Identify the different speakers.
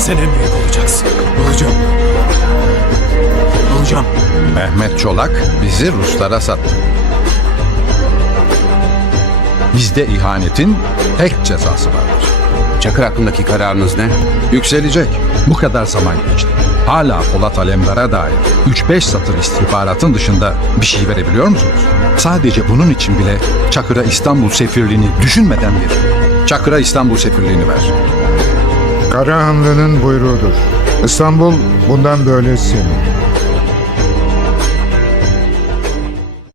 Speaker 1: Sen en büyük olacaksın. Olacağım. Olacağım.
Speaker 2: Mehmet Çolak bizi Ruslara sattı. Bizde ihanetin tek cezası vardır.
Speaker 3: Çakır hakkındaki kararınız ne?
Speaker 2: Yükselecek. Bu kadar zaman geçti. Hala Polat Alemdar'a dair 3-5 satır istihbaratın dışında bir şey verebiliyor musunuz? Sadece bunun için bile Çakır'a İstanbul sefirliğini düşünmeden verin. Çakır'a İstanbul sefirliğini ver.
Speaker 4: Karahanlı'nın buyruğudur. İstanbul bundan böyle senin.